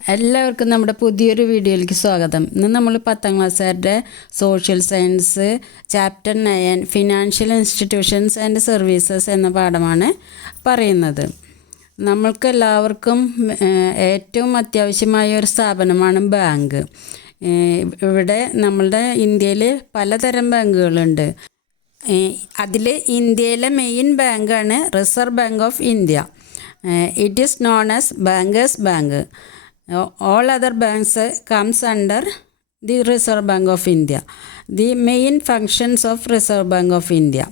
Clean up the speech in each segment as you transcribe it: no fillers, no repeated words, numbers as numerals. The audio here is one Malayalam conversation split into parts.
എല്ലാവർക്കും നമ്മുടെ പുതിയൊരു വീഡിയോയിലേക്ക് സ്വാഗതം. ഇന്ന് നമ്മൾ 10ാം ക്ലാസ്സുകാരുടെ social science chapter 9 financial institutions and services എന്ന പാഠമാണ് പറയുന്നത്. നമ്മൾക്ക് എല്ലാവർക്കും ഏറ്റവും അത്യാവശ്യമായ ഒരു സ്ഥാപനമാണ് ബാങ്ക്. ഇവിടെ നമ്മളുടെ ഇന്ത്യയിൽ പലതരം ബാങ്കുകളുണ്ട്. അതിൽ ഇന്ത്യയിലെ മെയിൻ ബാങ്കാണ് reserve bank of India. It is known as bankers bank. All other banks comes under the Reserve Bank of India. The main functions of Reserve Bank of India.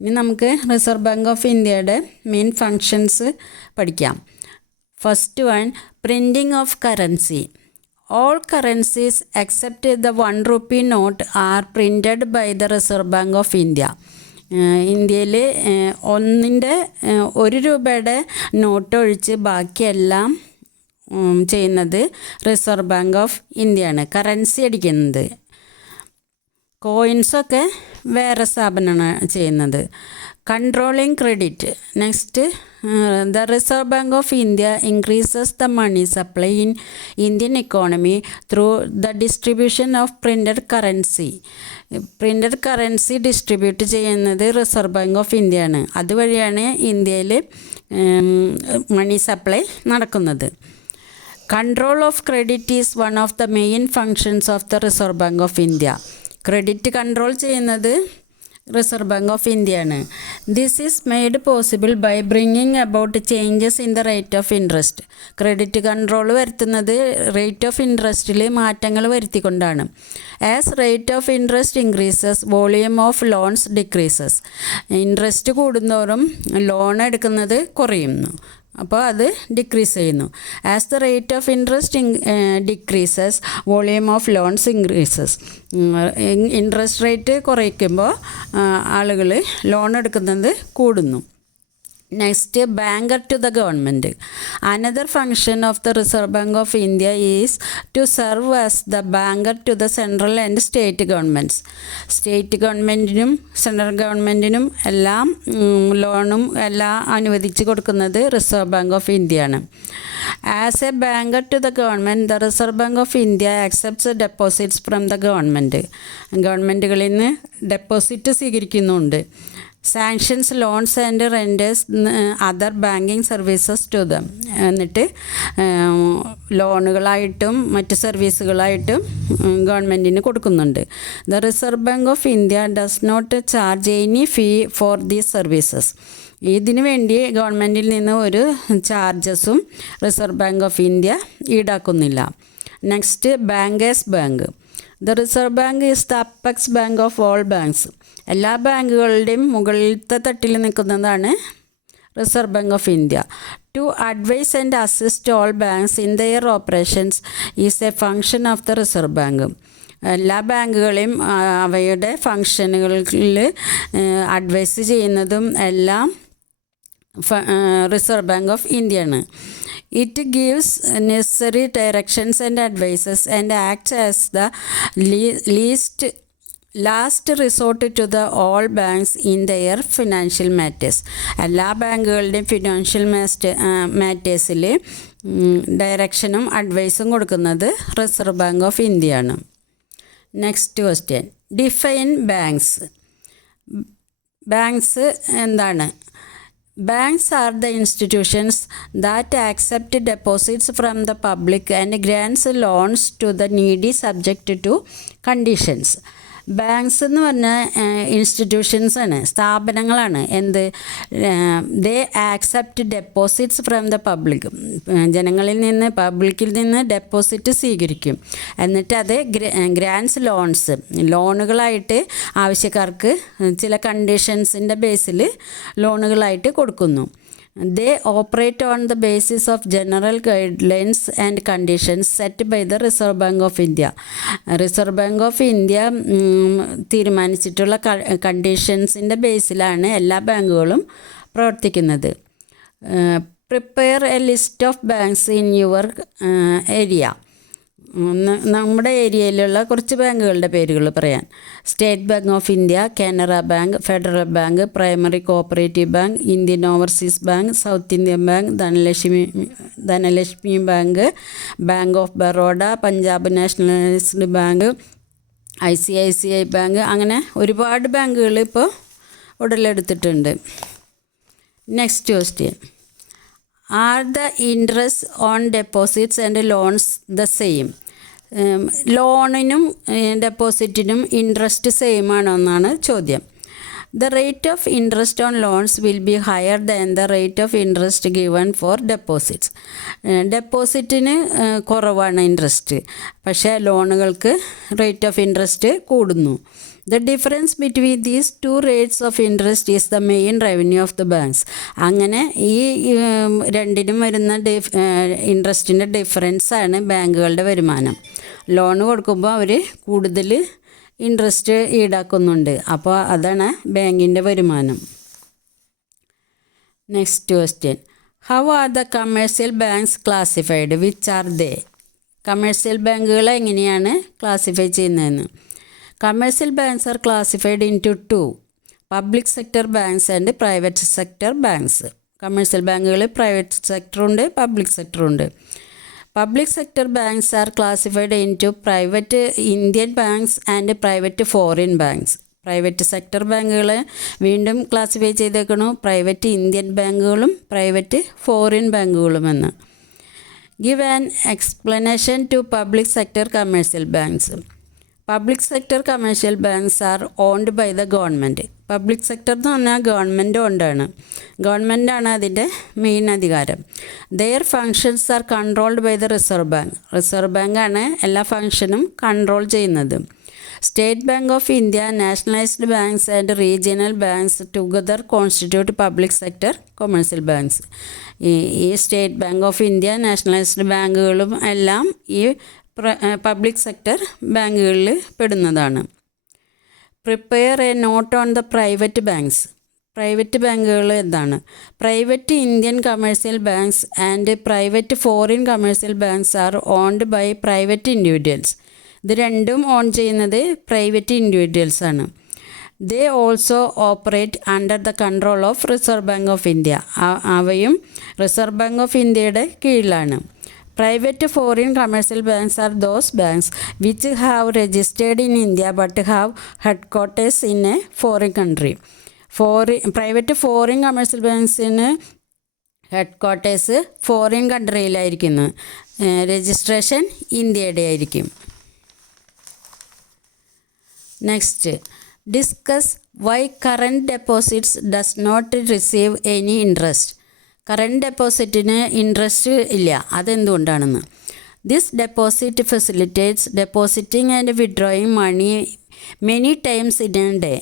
ഇനി നമുക്ക് റിസർവ് ബാങ്ക് ഓഫ് ഇന്ത്യയുടെ മെയിൻ ഫങ്ഷൻസ് പഠിക്കാം. First one, printing of currency. All currencies except the 1 rupee note are printed by the Reserve Bank of India. ഇന്ത്യയിൽ 1 രൂപയുടെ നോട്ട് ഒഴിച്ച് ബാക്കിയെല്ലാം ചെയ്യുന്നത് റിസർവ് ബാങ്ക് ഓഫ് ഇന്ത്യയാണ്. കറൻസി അടിക്കുന്നത്, കോയിൻസൊക്കെ വേറെ സ്ഥാപനമാണ് ചെയ്യുന്നത്. Controlling credit. Next, the reserve bank of India increases the money supply in Indian economy through the distribution of printed currency. Printed currency distribute ചെയ്യുന്നത് റിസർവ് ബാങ്ക് ഓഫ് ഇന്ത്യയാണ്. അതുവഴിയാണ് ഇന്ത്യയിൽ മണി സപ്ലൈ നടക്കുന്നത്. Control of credit is one of the main functions of the Reserve Bank of India. Credit control ചെയ്യുന്നത് റിസർവ് ബാങ്ക് ഓഫ് ഇന്ത്യയാണ്. This is made possible by bringing about changes in the rate of interest. Credit control വരുത്തുന്നത് റേറ്റ് ഓഫ് ഇൻട്രസ്റ്റിൽ മാറ്റങ്ങൾ വരുത്തിക്കൊണ്ടാണ്. As rate of interest increases, volume of loans decreases. Interest കൂടുന്തോറും ലോൺ എടുക്കുന്നത് കുറയുന്നു, അപ്പോൾ അത് ഡിക്രീസ് ചെയ്യുന്നു. As the rate of interest decreases, volume of loans increases. Interest rate കുറയ്ക്കുമ്പോൾ ആളുകൾ ലോൺ എടുക്കുന്നത് കൂടുന്നു. Next, banker to the government. Another function of the reserve bank of India is to serve as the banker to the central and state governments. State ഗവൺമെൻറ്റിനും സെൻട്രൽ ഗവൺമെൻറ്റിനും എല്ലാം ലോണും എല്ലാം അനുവദിച്ച് കൊടുക്കുന്നത് റിസർവ് ബാങ്ക് ഓഫ് ഇന്ത്യയാണ്. As a banker to the government, the reserve bank of India accepts deposits from the government. ഗവൺമെൻറ്റുകളിൽ നിന്ന് ഡെപ്പോസിറ്റ് സ്വീകരിക്കുന്നുണ്ട്. Sanctions loans and renders other banking services to them. എന്നിട്ട് ലോണുകളായിട്ടും മറ്റ് സർവീസുകളായിട്ടും ഗവൺമെൻറ്റിന് കൊടുക്കുന്നുണ്ട്. The reserve bank of India does not charge any fee for these services. ഇതിനു വേണ്ടി ഗവൺമെൻറ്റിൽ നിന്ന് ഒരു ചാർജസും റിസർവ് ബാങ്ക് ഓഫ് ഇന്ത്യ ഈടാക്കുന്നില്ല. Next, bankers bank. The reserve bank is the apex bank of all banks. എല്ലാ ബാങ്കുകളുടെയും മുകളിലത്തെ തട്ടിൽ നിൽക്കുന്നതാണ് reserve bank of India. To advise and assist all banks in their operations is a function of the reserve bank. എല്ലാ ബാങ്കുകളെയും അവയുടെ ഫങ്ഷനുകളിൽ അഡ്വൈസ് ചെയ്യുന്നതും എല്ലാം റിസർവ് ബാങ്ക് ഓഫ് ഇന്ത്യയാണ്. It gives necessary directions and advices and acts as the last resort to the all banks in their financial matters. എല്ലാ ബാങ്കുകളുടെയും ഫിനാൻഷ്യൽ മാറ്റേഴ്സിൽ ഡയറക്ഷനും അഡ്വൈസും കൊടുക്കുന്നത് റിസർവ് ബാങ്ക് ഓഫ് ഇന്ത്യയാണ്. Next question, define banks. Banks എന്താണ്? Banks are the institutions that accept deposits from the public and grants loans to the needy subject to conditions. Banks എന്ന് പറഞ്ഞാൽ ഇൻസ്റ്റിറ്റ്യൂഷൻസാണ്, സ്ഥാപനങ്ങളാണ്. എന്ത്? They accept deposits from the public. ജനങ്ങളിൽ നിന്ന്, പബ്ലിക്കിൽ നിന്ന് ഡെപ്പോസിറ്റ് സ്വീകരിക്കും. എന്നിട്ട് അത് ഗ്രാൻസ് ലോൺസ്, ലോണുകളായിട്ട് ആവശ്യക്കാർക്ക് ചില കണ്ടീഷൻസിൻ്റെ ബേസിൽ ലോണുകളായിട്ട് കൊടുക്കുന്നു. They operate on the basis of general guidelines and conditions set by the Reserve Bank of India. Reserve bank of India തീരുമാനിച്ചിട്ടുള്ള കണ്ടീഷൻസിൻ്റെ ബേസിലാണ് എല്ലാ ബാങ്കുകളും പ്രവർത്തിക്കുന്നത്. Prepare a list of banks in your area. നമ്മുടെ ഏരിയയിലുള്ള കുറച്ച് ബാങ്കുകളുടെ പേരുകൾ പറയാൻ. State bank of India, Canara bank, federal bank, primary cooperative bank, Indian overseas bank, south Indian bank, Dhanalakshmi bank, bank of Baroda, Punjab nationalised bank, ICICI bank, അങ്ങനെ ഒരുപാട് ബാങ്കുകൾ ഇപ്പോൾ ഉടലെടുത്തിട്ടുണ്ട്. Next question. Are the interest on deposits and loans the same? ലോണിനും ഡെപ്പോസിറ്റിനും ഇൻട്രസ്റ്റ് സെയിം ആണോ എന്നാണ് ചോദ്യം. The rate of interest on loans will be higher than the rate of interest given for deposits. ഡെപ്പോസിറ്റിന് കുറവാണ് ഇൻട്രസ്റ്റ്, പക്ഷേ ലോണുകൾക്ക് റേറ്റ് ഓഫ് ഇൻട്രസ്റ്റ് കൂടുന്നു. The difference between these two rates of interest is the main revenue of the banks. അങ്ങനെ ഈ രണ്ടിനും വരുന്ന ഇൻട്രസ്റ്റിൻ്റെ ഡിഫറൻസാണ് ബാങ്കുകളുടെ വരുമാനം. ലോൺ കൊടുക്കുമ്പോൾ അവർ കൂടുതൽ ഇൻട്രസ്റ്റ് ഈടാക്കുന്നുണ്ട്, അപ്പോൾ അതാണ് ബാങ്കിൻ്റെ വരുമാനം. Next question. How are the commercial banks classified? Which are they? Commercial ബാങ്കുകൾ എങ്ങനെയാണ് ക്ലാസിഫൈ ചെയ്യുന്നതെന്ന്. Commercial banks are classified into two: public sector banks and private sector banks. Commercial ബാങ്കുകൾ പ്രൈവറ്റ് സെക്ടറുണ്ട്, പബ്ലിക് സെക്ടറുണ്ട്. Public sector banks are classified into private Indian banks and private foreign banks. Private sector ബാങ്കുകളെ വീണ്ടും ക്ലാസിഫൈ ചെയ്തേക്കണു പ്രൈവറ്റ് ഇന്ത്യൻ ബാങ്കുകളും പ്രൈവറ്റ് ഫോറിൻ ബാങ്കുകളുമെന്ന്. Give an explanation to public sector commercial banks. Public sector commercial banks are owned by the government. Public sector എന്ന് പറഞ്ഞാൽ ഗവൺമെൻറ് ഓൺഡാണ്, ഗവൺമെൻറ്റാണ് അതിൻ്റെ മെയിൻ അധികാരം. Their functions are controlled by the reserve bank. Reserve ബാങ്കാണ് എല്ലാ ഫങ്ഷനും കൺട്രോൾ ചെയ്യുന്നത്. State bank of India, nationalised banks and regional banks together constitute public sector commercial banks. ഈ state bank of India, nationalised ബാങ്കുകളും എല്ലാം ഈ പബ്ലിക് സെക്ടർ ബാങ്കുകളിൽ പെടുന്നതാണ്. Prepare a note on the private banks. Private ബാങ്കുകൾ എന്താണ്? Private Indian commercial banks and private foreign commercial banks are owned by private individuals. ഇത് രണ്ടും ഓൺ ചെയ്യുന്നത് പ്രൈവറ്റ് ഇൻഡിവിജ്വൽസ് ആണ്. They also operate under the control of reserve bank of India. അവയും റിസർവ് ബാങ്ക് ഓഫ് ഇന്ത്യയുടെ കീഴിലാണ്. Private foreign commercial banks are those banks which have registered in India but have headquarters in a foreign country. Private foreign commercial banksന് ഹെഡ്ക്വാർട്ടേഴ്സ് ഫോറിൻ കൺട്രിയിലായിരിക്കുന്നു, രജിസ്ട്രേഷൻ ഇന്ത്യയുടെ ആയിരിക്കും. Next. Discuss why current deposits does not receive any interest. Current ഡെപ്പോസിറ്റിന് ഇൻട്രസ്റ്റ് ഇല്ല, അതെന്തുകൊണ്ടാണെന്ന്. This deposit facilitates depositing and withdrawing money many times in a day.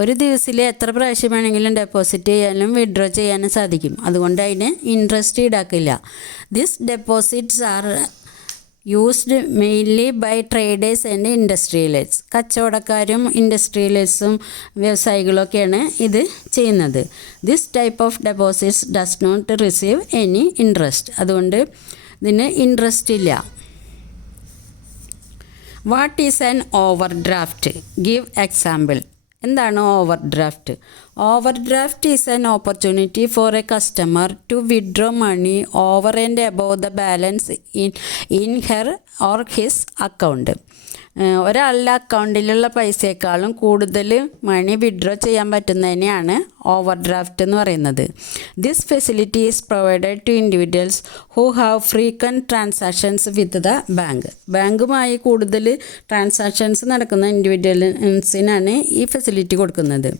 ഒരു ദിവസത്തിൽ എത്ര പ്രാവശ്യം വേണമെങ്കിലും ഡെപ്പോസിറ്റ് ചെയ്യാനും വിഡ്രോ ചെയ്യാനും സാധിക്കും, അതുകൊണ്ട് അതിന് ഇൻട്രസ്റ്റ് ഈടാക്കില്ല. This deposits are used mainly by traders and industrialist. കച്ചവടക്കാരും ഇൻഡസ്ട്രിയലിസ്റ്റും വ്യവസായികളൊക്കെയാണ് ഇത് ചെയ്യുന്നത്. This type of deposits does not receive any interest. അതുകൊണ്ട് ഇതിന് ഇൻട്രസ്റ്റ് ഇല്ല. What is an overdraft? Give example. എന്താണ് overdraft? Overdraft is an opportunity for a customer to withdraw money over and above the balance in her or his account. ഒരാളുടെ അക്കൗണ്ടിലുള്ള പൈസയേക്കാളും കൂടുതൽ മണി വിഡ്രോ ചെയ്യാൻ പറ്റുന്നതിനെയാണ് ഓവർ ഡ്രാഫ്റ്റ് എന്ന് പറയുന്നത്. This facility is provided to individuals who have frequent transactions with the bank. ബാങ്കുമായി കൂടുതൽ ട്രാൻസാക്ഷൻസ് നടക്കുന്ന ഇൻഡിവിജ്വൽസിനാണ് ഈ ഫെസിലിറ്റി കൊടുക്കുന്നത്.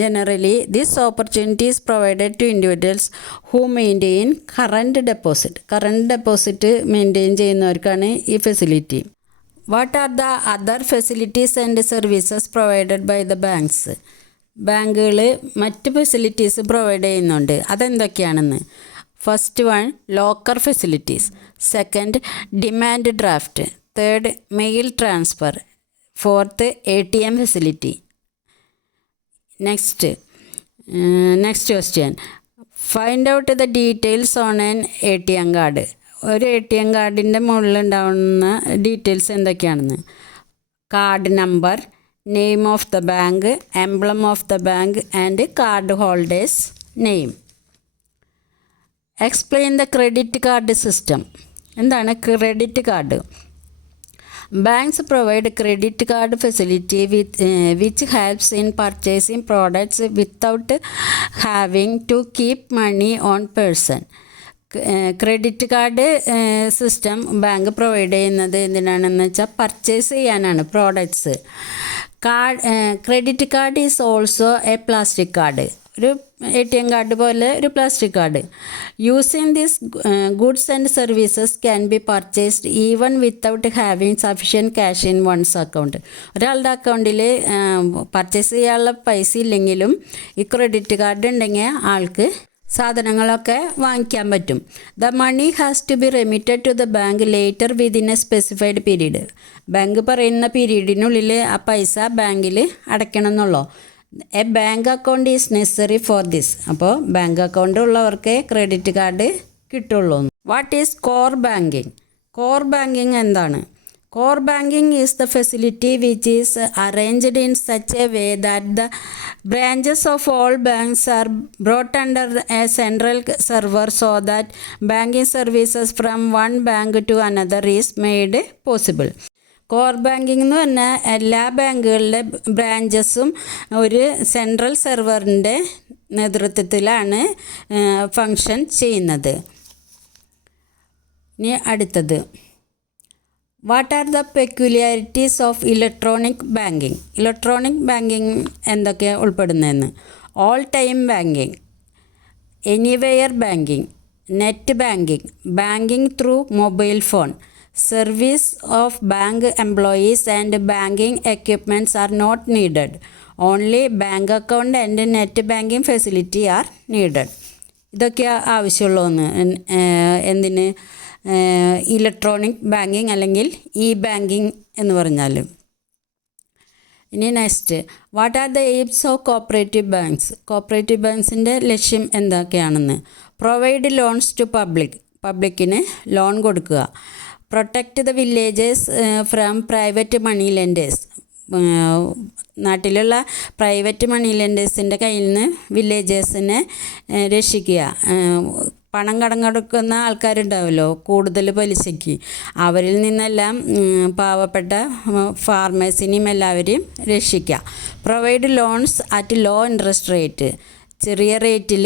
Generally this opportunity is provided to individuals who maintain current deposit. Current deposit maintain ചെയ്യുന്നവർക്കാണ് ഈ facility. What are the other facilities and services provided by the banks? ബാങ്കുകൾ മറ്റ് ഫെസിലിറ്റീസ് പ്രൊവൈഡ് ചെയ്യുന്നുണ്ട്, അതെന്തൊക്കെയാണെന്ന്. First one, locker facilities. Second, demand draft. Third, mail transfer. Fourth, ATM facility. Next question. Find out the details on an ATM card. ഒരു ATM കാർഡിൻ്റെ മുകളിലുണ്ടാവുന്ന ഡീറ്റെയിൽസ് എന്തൊക്കെയാണെന്ന്. Card number, name of the bank, emblem of the bank and card holders name. Explain the credit card system. എന്താണ് credit card? Banks provide credit card facility which helps in purchasing products without having to keep money on person. Credit card system bank provide ചെയ്യുന്നത് എന്തിനാണെന്ന് വെച്ചാൽ പർച്ചേസ് ചെയ്യാനാണ് products. Credit card is also a plastic card. ഒരു ATM കാർഡ് പോലെ ഒരു plastic card. Using this goods and services can be purchased even without having sufficient cash in one's account. ഒരാളുടെ അക്കൗണ്ടിൽ പർച്ചേസ് ചെയ്യാനുള്ള പൈസ ഇല്ലെങ്കിലും ഈ ക്രെഡിറ്റ് കാർഡ് ഉണ്ടെങ്കിൽ ആൾക്ക് സാധനങ്ങളൊക്കെ വാങ്ങിക്കാൻ പറ്റും. The money has to be remitted to the bank later within a specified period. Bank പറയുന്ന പീരീഡിനുള്ളിൽ ആ പൈസ ബാങ്കിൽ അടയ്ക്കണം എന്നുള്ളൂ. A bank account is necessary for this. അപ്പോൾ ബാങ്ക് അക്കൗണ്ട് ഉള്ളവർക്ക് ക്രെഡിറ്റ് കാർഡ് കിട്ടുള്ളൂ. What is core banking? Core banking എന്താണ്? Core banking is the facility which is arranged in such a way that the branches of all banks are brought under a central server so that banking services from one bank to another is made possible. Core banking എന്ന് പറഞ്ഞാൽ എല്ലാ ബാങ്കുകളിലെ ബ്രാഞ്ചസും ഒരു സെൻട്രൽ സെർവറിൻ്റെ നേതൃത്വത്തിലാണ് ഫങ്ഷൻ ചെയ്യുന്നത്. ഇനി അടുത്തത്, what are the peculiarities of electronic banking? Electronic banking എന്തൊക്കെയാണ് ഉൾപ്പെടുന്നതെന്ന്. All time banking, anywhere banking, net banking, banking through mobile phone, service of bank employees and banking equipments are not needed. Only bank account and net banking facility are needed. ഇതൊക്കെ ആവശ്യമുള്ളൂന്ന്. എന്തിന്? ഇലക്ട്രോണിക് ബാങ്കിങ് അല്ലെങ്കിൽ ഇ ബാങ്കിങ് എന്ന് പറഞ്ഞാൽ. ഇനി next, what are the aims of cooperative banks? Cooperative ബാങ്ക്സിൻ്റെ ലക്ഷ്യം എന്തൊക്കെയാണെന്ന്. പ്രൊവൈഡ് ലോൺസ് ടു പബ്ലിക്കിന് ലോൺ കൊടുക്കുക. Protect the villages from private money lenders. നാട്ടിലുള്ള പ്രൈവറ്റ് മണി ലെൻഡേഴ്സിൻ്റെ കയ്യിൽ നിന്ന് വില്ലേജേഴ്സിനെ രക്ഷിക്കുക. പണം കടം കൊടുക്കുന്ന ആൾക്കാരുണ്ടാവുമല്ലോ കൂടുതൽ പലിശയ്ക്ക്, അവരിൽ നിന്നെല്ലാം പാവപ്പെട്ട ഫാർമേഴ്സിനെയും എല്ലാവരെയും രക്ഷിക്കുക. Provide loans at low interest rate. ചെറിയ റേറ്റിൽ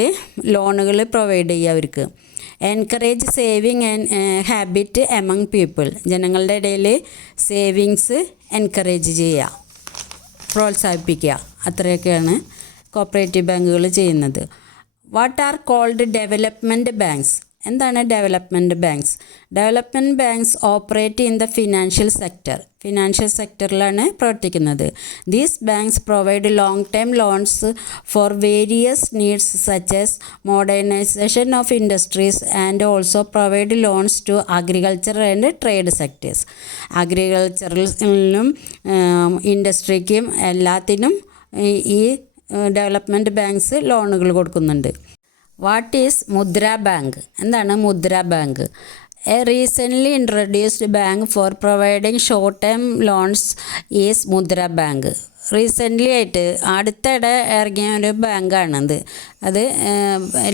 ലോണുകൾ പ്രൊവൈഡ് ചെയ്യുക അവർക്ക്. Encourage saving and habit among people. ജനങ്ങളുടെ ഇടയിൽ സേവിങ്സ് എൻകറേജ് ചെയ്യുക, പ്രോത്സാഹിപ്പിക്കുക. അത്രയൊക്കെയാണ് കോപ്പറേറ്റീവ് ബാങ്കുകൾ ചെയ്യുന്നത്. What are called development banks? എന്താണ് development banks? Development banks operate in the financial sector. Financial സെക്ടറിലാണ് പ്രവർത്തിക്കുന്നത്. These banks provide long time loans for various needs such as modernisation of industries and also provide loans to agriculture and trade sectors. അഗ്രികൾച്ചറിലും ഇൻഡസ്ട്രിക്കും എല്ലാത്തിനും ഈ ഡെവലപ്മെൻറ്റ് ബാങ്ക്സ് ലോണുകൾ കൊടുക്കുന്നുണ്ട്. What is Mudra bank? എന്താണ് Mudra bank? A recently introduced bank for providing short term loans is Mudra bank. Recently ആയിട്ട് അടുത്തിടെ ഇറങ്ങിയ ഒരു ബാങ്കാണത്. അത്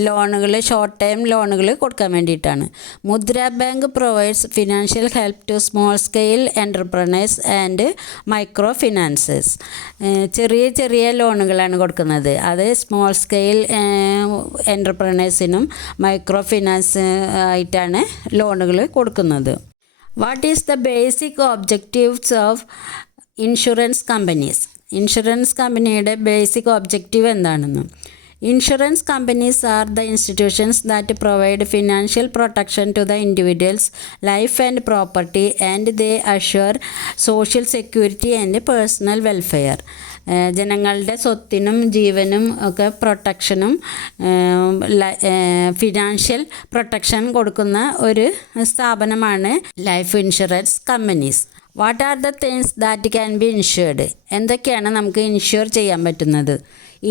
ലോണുകൾ, ഷോർട്ട് ടൈം ലോണുകൾ കൊടുക്കാൻ വേണ്ടിയിട്ടാണ്. Mudra bank provides financial help to small scale entrepreneurs and micro financers. ചെറിയ ചെറിയ ലോണുകളാണ് കൊടുക്കുന്നത്. അത് സ്മോൾ സ്കെയിൽ എൻ്റർപ്രനേഴ്സിനും മൈക്രോ ഫിനാൻസ് ആയിട്ടാണ് ലോണുകൾ കൊടുക്കുന്നത്. What is the basic objectives of insurance companies? Insurance കമ്പനിയുടെ ബേസിക് ഒബ്ജക്റ്റീവ് എന്താണെന്ന്. Insurance companies are the institutions that provide financial protection to the individuals life and property and they assure social security and personal welfare. ജനങ്ങളുടെ സ്വത്തിനും ജീവനും ഒക്കെ പ്രൊട്ടക്ഷനും ഫിനാൻഷ്യൽ പ്രൊട്ടക്ഷൻ കൊടുക്കുന്ന ഒരു സ്ഥാപനമാണ് life insurance companies. What are the things that can be insured? എന്തൊക്കെയാണ് നമുക്ക് ഇൻഷ്യൂർ ചെയ്യാൻ പറ്റുന്നത്?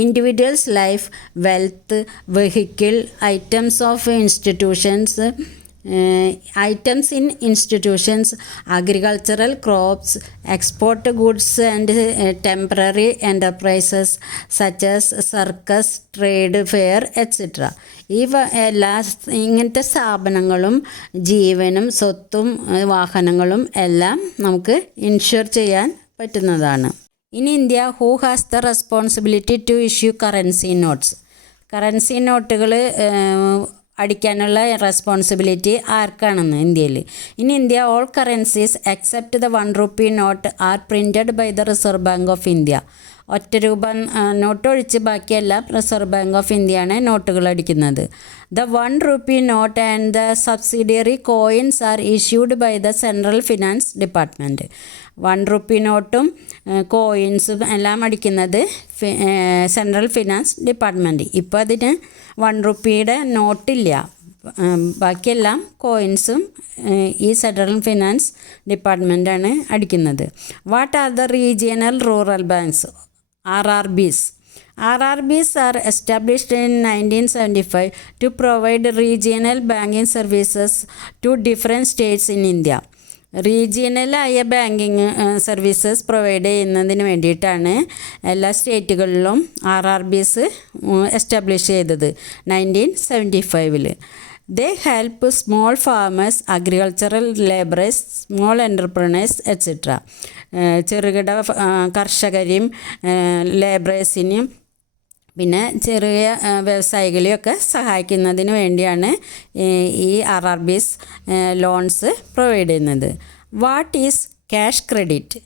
Individuals life, wealth, vehicle, items of institutions, items in institutions, agricultural crops, export goods and temporary enterprises such as circus, trade fair, etc. എല്ലാ ഇങ്ങനത്തെ സ്ഥാപനങ്ങളും ജീവനും സ്വത്തും വാഹനങ്ങളും എല്ലാം നമുക്ക് ഇൻഷുർ ചെയ്യാൻ പറ്റുന്നതാണ്. In India who has the responsibility to issue currency notes? Currency നോട്ടുകൾ അടിക്കാനുള്ള റെസ്പോൺസിബിലിറ്റി ആർക്കാണെന്ന് ഇന്ത്യയിൽ? In India all currencies except the 1 rupee note are printed by the reserve bank of India. 1 രൂപ നോട്ട് ഒഴിച്ച് ബാക്കിയെല്ലാം റിസർവ് ബാങ്ക് ഓഫ് ഇന്ത്യയാണ് നോട്ടുകൾ അടിക്കുന്നത്. The 1 rupee note and the subsidiary coins are issued by the central finance department. 1 rupee നോട്ടും കോയിൻസും എല്ലാം അടിക്കുന്നത് സെൻട്രൽ ഫിനാൻസ് ഡിപ്പാർട്ട്മെൻറ്റ്. ഇപ്പോൾ അതിന് 1 rupeeയുടെ നോട്ടില്ല, ബാക്കിയെല്ലാം കോയിൻസും ഈ സെൻട്രൽ ഫിനാൻസ് ഡിപ്പാർട്ട്മെൻറ്റാണ് അടിക്കുന്നത്. What are the regional rural banks? RRBs. RRBs are established in 1975 to provide regional banking services to different states in India. റീജിയണലായ ബാങ്കിങ് സർവീസസ് പ്രൊവൈഡ് ചെയ്യുന്നതിന് വേണ്ടിയിട്ടാണ് എല്ലാ സ്റ്റേറ്റുകളിലും RRBs എസ്റ്റാബ്ലിഷ് ചെയ്തത് 1975. They help small farmers, agricultural laborers, small entrepreneurs, etc. ചെറുകിട കർഷകരെയും ലേബറേഴ്സിനെയും പിന്നെ ചെറിയ വ്യവസായികളെയൊക്കെ സഹായിക്കുന്നതിന് വേണ്ടിയാണ് ഈ RRBs ലോൺസ് പ്രൊവൈഡ് ചെയ്യുന്നത്. What is cash credit?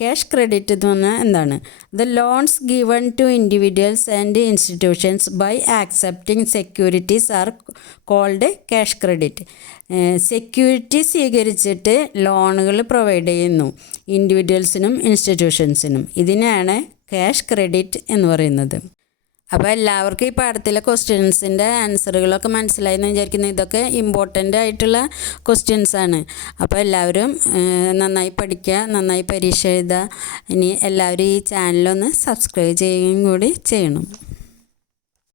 Cash credit എന്ന് പറഞ്ഞാൽ എന്താണ്? The loans given to individuals and institutions by accepting securities are called cash credit. Security സ്വീകരിച്ചിട്ട് ലോണുകൾ പ്രൊവൈഡ് ചെയ്യുന്നു ഇൻഡിവിജ്വൽസിനും ഇൻസ്റ്റിറ്റ്യൂഷൻസിനും. ഇതിനാണ് ക്യാഷ് ക്രെഡിറ്റ് എന്ന് പറയുന്നത്. അപ്പോൾ എല്ലാവർക്കും ഈ പാഠത്തിലെ ക്വസ്റ്റ്യൻസിൻ്റെ ആൻസറുകളൊക്കെ മനസ്സിലായെന്ന് വിചാരിക്കുന്നു. ഇതൊക്കെ ഇമ്പോർട്ടൻ്റ് ആയിട്ടുള്ള ക്വസ്റ്റ്യൻസാണ്. അപ്പോൾ എല്ലാവരും നന്നായി പഠിക്കുക, നന്നായി പരീക്ഷ എഴുതുക. ഇനി എല്ലാവരും ഈ ചാനലൊന്ന് സബ്സ്ക്രൈബ് ചെയ്യുകയും കൂടി ചെയ്യണം.